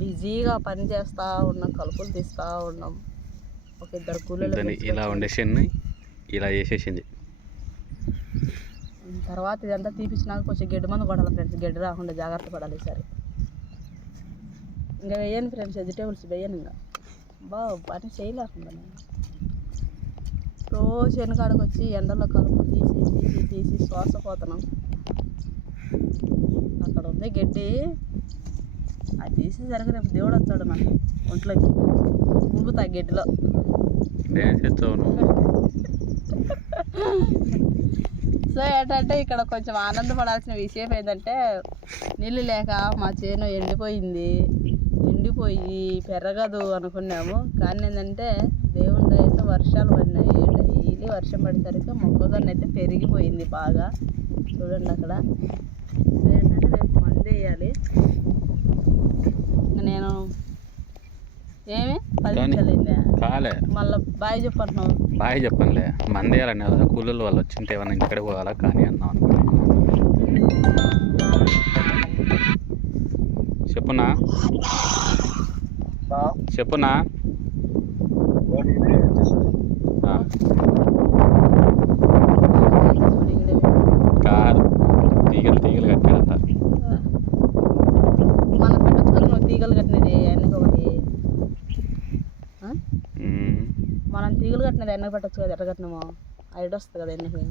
బిజీగా పని చేస్తూ ఉన్నాం, కలుపులు తీస్తూ ఉన్నాం. ఒక ఇద్దరు కూలీలు ఇలా వండేసింది, ఇలా చేసేసింది. తర్వాత ఇదంతా తీపించినాక కొంచెం గడ్డి మందు కొడాలి ఫ్రెండ్స్, గడ్డి రాకుండా జాగ్రత్త పడాలి ఈసారి. ఇంకా వేయను ఫ్రెండ్స్, వెజిటేబుల్స్ వేయను. ఇంకా పని చేయలేకుండా నేను రోజు వెనకాడికి వచ్చి ఎండలో కలుపు తీసి శ్వాసపోతున్నాం. అక్కడ ఉంది గడ్డి, అది తీసేసరికి రేపు దేవుడు వస్తాడు నాకు ఒంట్లోకి, ఊగుతా గడ్డిలో. సో ఏంటంటే ఇక్కడ కొంచెం ఆనందపడాల్సిన విషయం ఏంటంటే, నీళ్ళు లేక మా చేను ఎండిపోయి పెరగదు అనుకున్నాము. కానీ ఏంటంటే దేవుని దయతో వర్షాలు పడినాయి. డైలీ వర్షం పడేసరికి మొక్కజొన్న అయితే పెరిగిపోయింది బాగా. చూడండి అక్కడ. ఏంటంటే రేపు మందు వేయాలి. నేను ఏమి 10 నిమిషాలు అయిందా మళ్ళీ బాయ్ చెప్పంటున్నావు. బాయ్ చెప్పనులే, మంది వేయాలనే కదా, కూలీల వాళ్ళు వచ్చింటే ఏమన్నా ఇంటికి పోవాలా కానీ అన్నాం. చెప్పునా కాదు, తీగలు కట్టాడంట. మనం పెట్టచ్చు నువ్వు తీగలు కట్టినది ఎన్నక ఒకటి, మనం తీగలు కట్టినది ఎన్నక పెట్టచ్చు కదా, ఎట్ట కట్టినామో ఐడి వస్తుంది కదా ఎన్నకి.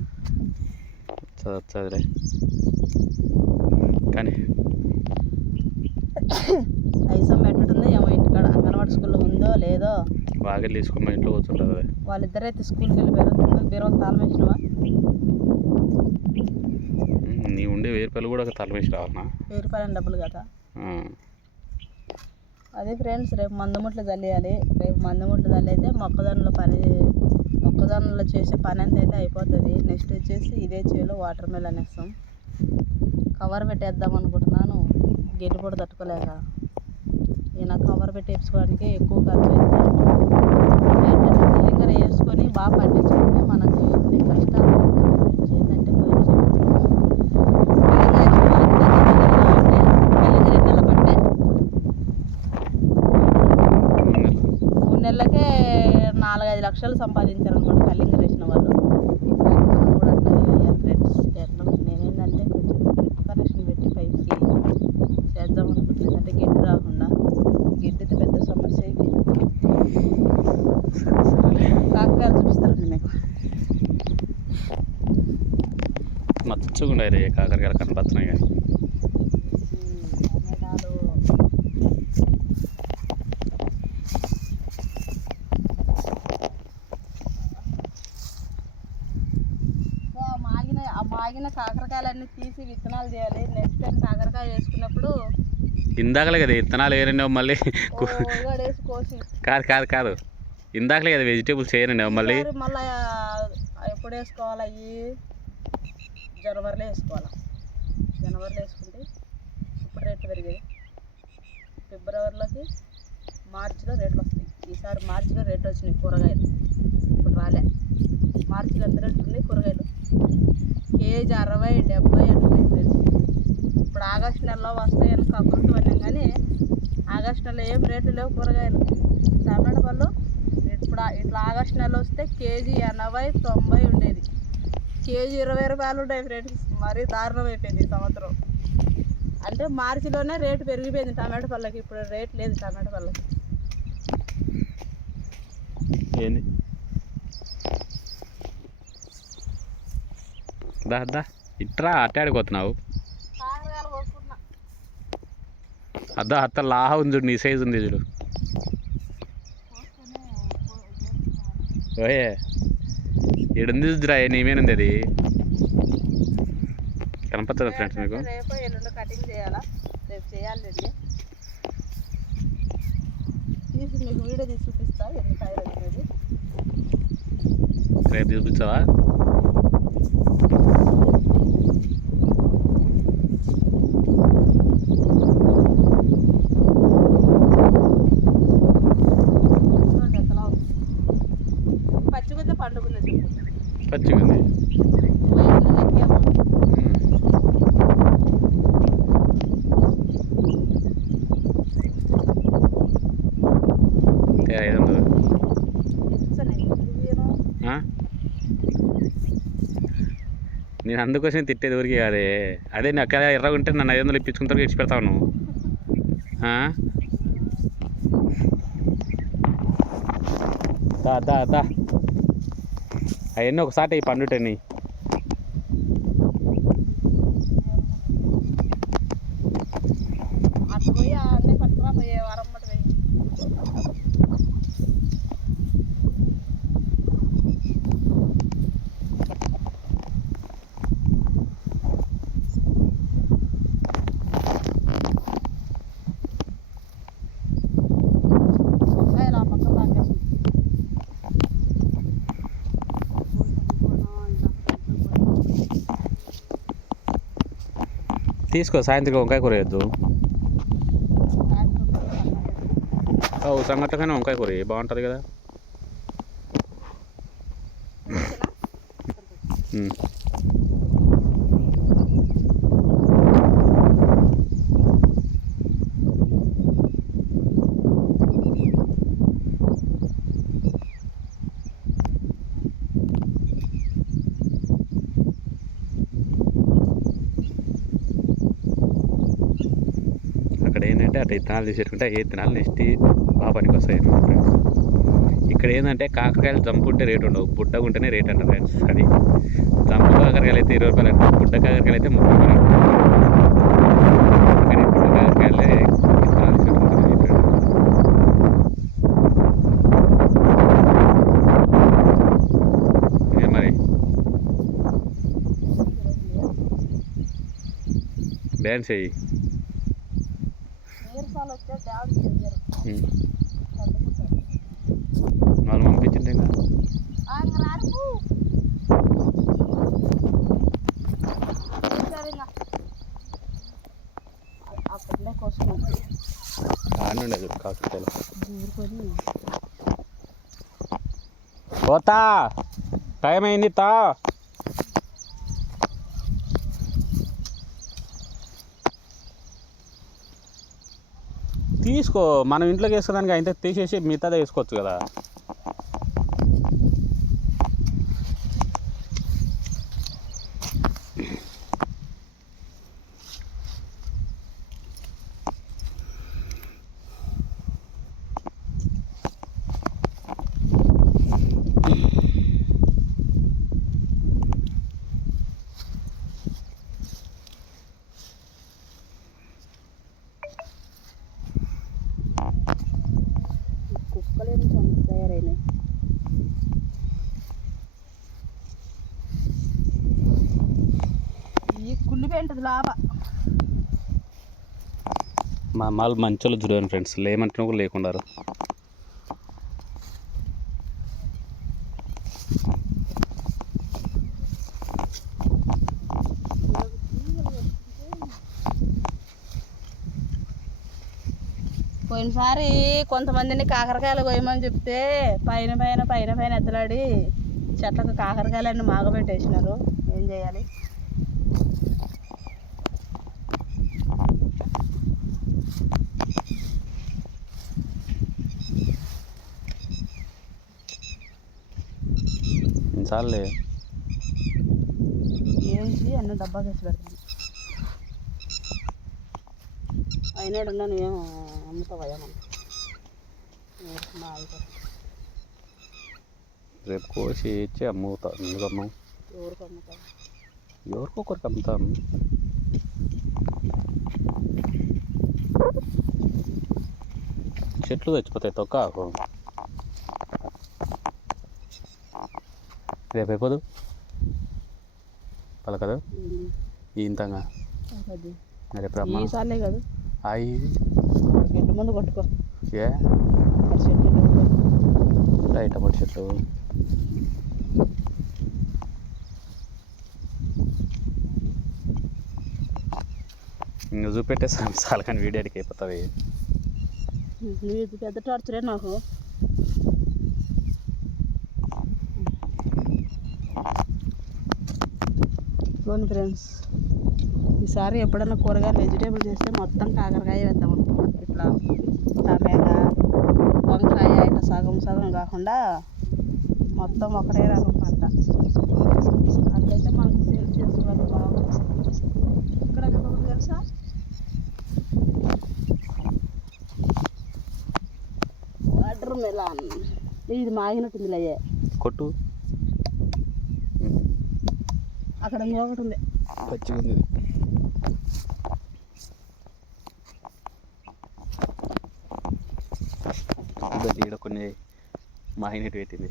చదిలే కానీ ఐసం ఎట్టుందో ఏమో ఇంటికాడ, అంగన్వాడి స్కూల్లో ఉందో లేదో. బాగా తీసుకుని ఇంట్లో కూర్చుంటుంది. వాళ్ళిద్దరైతే స్కూల్కి వెళ్ళిపోయారు. బీరువాకి తాళం వేసినావా? నీ ఉండే 1000 రూపాయలు కూడా తాళం వేసి రావాలన్నా? 1000 రూపాయలు డబ్బులు కదా. అదే ఫ్రెండ్స్, రేపు మందుముట్లు చల్లేయాలి. రేపు మందుముట్లు చల్లైతే మొక్కజొన్నలో చేసే పని అంతా అయితే అయిపోతుంది. నెక్స్ట్ వచ్చేసి ఇదే చేలో వాటర్ మెలన్ వేస్తాం. కవర్ పెట్టేద్దాం అనుకుంటున్నాను, గడ్డి కూడా తట్టుకోలేక. ఈయన కవర్ పెట్టి వేసుకోవడానికి ఎక్కువ ఖర్చు అవుతుంది. ఏంటంటే కలింగర వేసుకొని బాగా పండించుకుంటే మనకి ఉండే కష్టాలు ఏంటంటే పోయిన కలింగర ఎన్నెల పట్టే 3 నెలలకే 4-5 లక్షలు సంపాదించారనమాట కలింగర వేసిన వాళ్ళు. ఈసారి మనం కూడా అట్లా వేయాలి ఫ్రెండ్స్. నేనేంటంటే కొంచెం డ్రిప్ కనెక్షన్ పెట్టి పైకి చేద్దాం అనుకుంటున్నాను. అంటే గడ్డి రాకుండా, గడ్డితో పెద్ద సమస్య ఇది. కాకరకాయలు చూపిస్తారండి మీకు. మచ్చుకుండా కాకరకాయలు కనపడుతున్నాయి కానీ టమాటాలు మాగిన కాకరకాయలన్నీ తీసి విత్తనాలు చేయాలి. నెక్స్ట్ టైం కాకరకాయ వేసుకున్నప్పుడు ఇందాకలే కదా విత్తనాలు వేరండి మళ్ళీ. కాదు ఇందాకలే కదా వెజిటేబుల్స్ వేయరండి మళ్ళీ. మళ్ళీ ఎప్పుడు వేసుకోవాలి? అవి జనవరిలో వేసుకోవాలి. జనవరిలో వేసుకుంటే ఇప్పుడు రేట్లు పెరిగాయి. ఫిబ్రవరిలోకి మార్చిలో రేట్లు వస్తాయి. ఈసారి మార్చిలో రేట్లు వచ్చినాయి కూరగాయలు, ఇప్పుడు రాలే. మార్చిలో ఎంత రేట్లు ఉన్నాయి కూరగాయలు? కేజీ 60-70 అంటున్నాయి ఫ్రెండ్స్. ఇప్పుడు ఆగస్టు నెలలో వస్తాయని కబుర్లు పడినాం, కానీ ఆగస్టు నెలలో ఏం రేట్లు లేవు కూరగాయలు. టమాటా పళ్ళు ఇప్పుడు ఇట్లా ఆగస్టు నెలలో వస్తే కేజీ 80-90 ఉండేది, కేజీ 20 రూపాయలు ఉన్నాయి ఫ్రెండ్స్. మరీ దారుణం అయిపోయింది ఈ సంవత్సరం. అంటే మార్చిలోనే రేటు పెరిగిపోయింది టమాటా పళ్ళకి. ఇప్పుడు రేట్ లేదు టమాటా పళ్ళకి. ఏంది దా ఇట్రా అట్టాడిపోతున్నావు? అత్త లాహ ఉంది చూడు, నీ సైజు ఉంది చూడు. ఓయే ఏడుంది చూద్దురా, నీమేనుంది అది కనపడుతుందా ఫ్రెండ్స్ మీకు? రేపు ఎల్లుండి కటింగ్ చేయాలా, రేపు చేయాలి. తీసి మీకు వీడియో తీసి చూపిస్తా ఎన్ని కాయలు వచ్చినది. రేపు చూపించావా? పచ్చిగుంది పండుగుంది, పచ్చిగుంది. నేను అందుకోసం తిట్టేది ఊరికి కాదే. అదే నేను అక్కడ ఎర్రగా ఉంటే నన్ను 500 ఇప్పించుకుంటారు, ఇచ్చి పెడతావు నువ్వు. దా దా దా అవన్నీ ఒకసారి ఈ పండుటని అటు పోయి అన్నీ పట్టుకురా పోయే వారం పట్టి పోయి. తీసుకో, సాయంత్రం వంకాయ కూర వేయద్దు. సంగట్లకైనా వంకాయ కూర బాగుంటుంది కదా. అక్కడ ఏంటంటే అటు విత్తనాలు తీసేసుకుంటే ఏ విత్తనాలు నెక్స్ట్ బాగా పనికి వస్తాయి ఫ్రెండ్స్. ఇక్కడ ఏంటంటే కాకరకాయలు జంపుంటే రేటు ఉండవు, బుడ్డగా ఉంటేనే రేట్ అంటారు ఫ్రెండ్స్. అది జంపు కాకరకాయలు అయితే 20 రూపాయలు అంటారు, బుడ్డ కాకరకాయలు అయితే 30 రూపాయలు అంటారు. ఇక్కడ బుడ్డ కాకరకాయలే విత్తనాలు తీసుకుంటారు. మరి డ్యాన్స్ అయ్యి వాళ్ళు పంపించింటే ఆడుండదు కాకపోతే పోతా టైం అయింది తా. తీసుకో, మనం ఇంట్లోకి వేసుకోవడానికి అయితే తీసేసి మిగతాదే వేసుకోవచ్చు కదా. మా మాల్ మంచోళ్ళు చూడండి ఫ్రెండ్స్, లేమంటున్నా కూడా లేకుండారు. పోయినసారి కొంతమందిని కాకరకాయలు కోయమని చెప్తే పైన పైన పైన పైన ఎత్తలాడి చెట్లకు కాకరకాయలన్నీ మాగబెట్టేసినారు. ఏం చేయాలి? చాలే ఏంటి అన్న డబ్బా కేసి పెడతాను. అయినాడు ఉన్నాను, ఏం అమ్ముతావా? రేపు కోసి ఇచ్చి అమ్ముతా. ఎందుకు అమ్మావు? ఎవరికి అమ్ముతావు? ఎవరికొకరికి అమ్ముతాం. చెట్లు తెచ్చిపోతాయి తొక్క. రేపు అయిపోదు పలకదు ఇంతగా. రేపు రమ్మా కదా గడ్డి ముందు కొట్టుకో. ఏ ఉంటాయి టమాటో చెట్లు. ఇంకా చూపెట్టేస్తాను చాలు, కానీ వీడియోకి అయిపోతుంది. పెద్ద టార్చరే నాకు. చూడండి ఫ్రెండ్స్, ఈసారి ఎప్పుడన్నా కూరగాయలు వెజిటేబుల్ చేస్తే మొత్తం కాకరకాయ వేద్దాం అనుకుంటున్నాం. ఇట్లా టమాటా వంకాయ ఇట్లా సగం సగం కాకుండా మొత్తం ఒకటే రకం పంట. అట్లయితే మనకు సేల్ చేసుకోవడానికి బాగుంది. ఇక్కడ మీకు ఒకటి తెలుసా, వాటర్ మెలాన్. ఇది మాగినట్టుంది అయ్యే కొట్టు. అక్కడ ఇంకొకటి ఉంది, పచ్చిగా ఉంది. ఈడ కొన్ని మాగినట్టు పెట్టింది.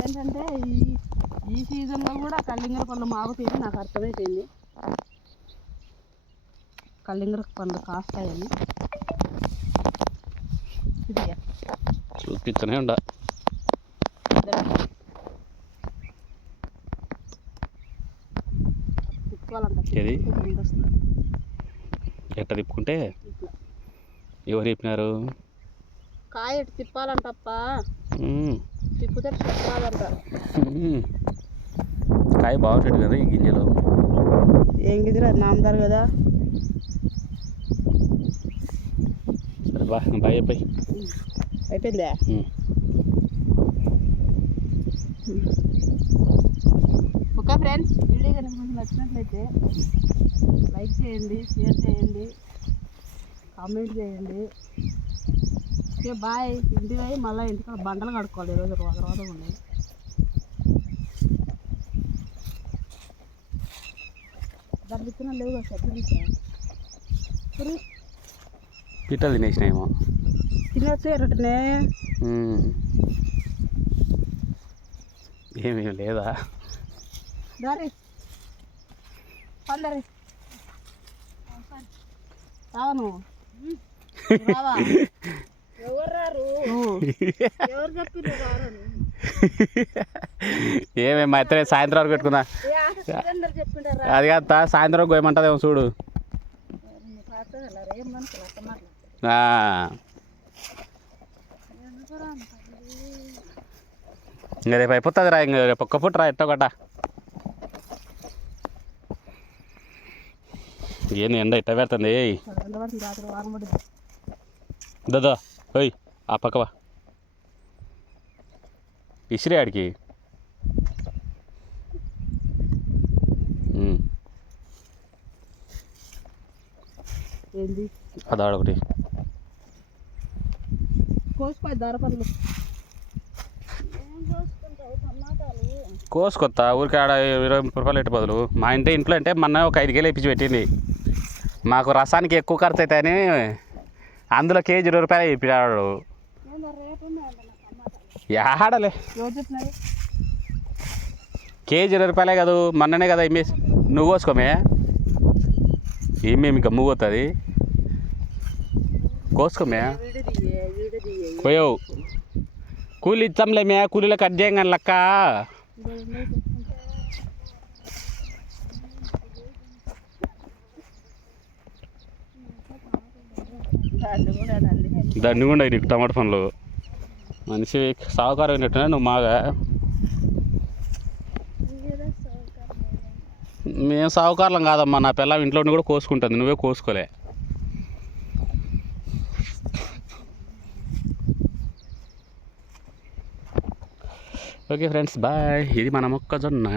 ఏంటంటే ఈ సీజన్లో కూడా కల్లింగర పండ్లు మాగుతాయని నాకు అర్థమైపోయింది. కల్లింగర పండ్లు కాస్తాయని. ఇది చూపించనే ఉండ. ఏది ఎట్ట తిప్పుకుంటే ఎవరు చెప్పినారు? కాయ తిప్పాలంటప్ప, తిప్పితే చెప్పాలంట. కాయ బాగుంటుంది కదా ఈ గింజలు. ఏం గింజలు అది నామదారు కదా. సరే బాగా అయిపోయి అయిపోయిందా? ఓకే ఫ్రెండ్స్, వీడియో కనుక మీకు నచ్చినట్లయితే లైక్ చేయండి, షేర్ చేయండి, కామెంట్ చేయండి. Okay bye. ఇంటికి పోయి మళ్ళీ ఇంటికి బండలు కడుక్కోవాలి. ఈరోజు తర్వాత ఉన్నాయి. దాని విత్తనాలు లేవు కదా, చెట్లు పిట్టలు తినేసినాయేమో. తినొచ్చు ఎరటనే. ఏమీ లేదా? దారి పందరి రావను రావా? ఎవరు రారు? ఎవరు చెప్పిర్రు రారని? ఏమేమి అయితే సాయంత్రం వరకు పెట్టుకున్నా. చెప్పిండారు అది కాస్త సాయంత్రం వరకు పోయమంటుందేమో చూడు. ఇంకా రేపు అయిపోతుంది రా. ఇంకా రేపు ఒక్క ఫుట్ రా ఎట్టో గట్ట. ఏంది ఎండ ఇట్ట పెడుతుంది. దా ఓయ్ ఆ పక్కవా ఇసిరి ఆడికి. అదాడొకటి కోసిపోయి దారపండ్లు కోసుకొత్తా. ఊరికి ఆడ 20 రూపాయలు ఎట్టు బదులు. మా ఇంట్లో అంటే మొన్న ఒక 5 కేలు ఇప్పించి పెట్టింది. మాకు రసానికి ఎక్కువ ఖర్చు అవుతాయని అందులో కేజీ 20 రూపాయలు ఇప్పించాడు. ఆడలే కేజీ 20 రూపాయలే కదా. మొన్ననే కదా ఇమ్మేసి. నువ్వు కోసుకోమే. ఏమేమి గమ్ము పోతుంది. కోసుకోమే. పోయావు కూలి ఇచ్చాంలేమే. కూలీలో కట్ చేయంగా లెక్క. దండి కూడా నీకు టమాటా పండ్లు. మనిషి సావుకారం అయినట్టున్నా నువ్వు. మాగా మేము సావుకారులం కాదమ్మా. నా పిల్ల ఇంట్లో కూడా కోసుకుంటుంది. నువ్వే కోసుకోలే. Okay friends bye. ఇది మన మొక్కజొన్న.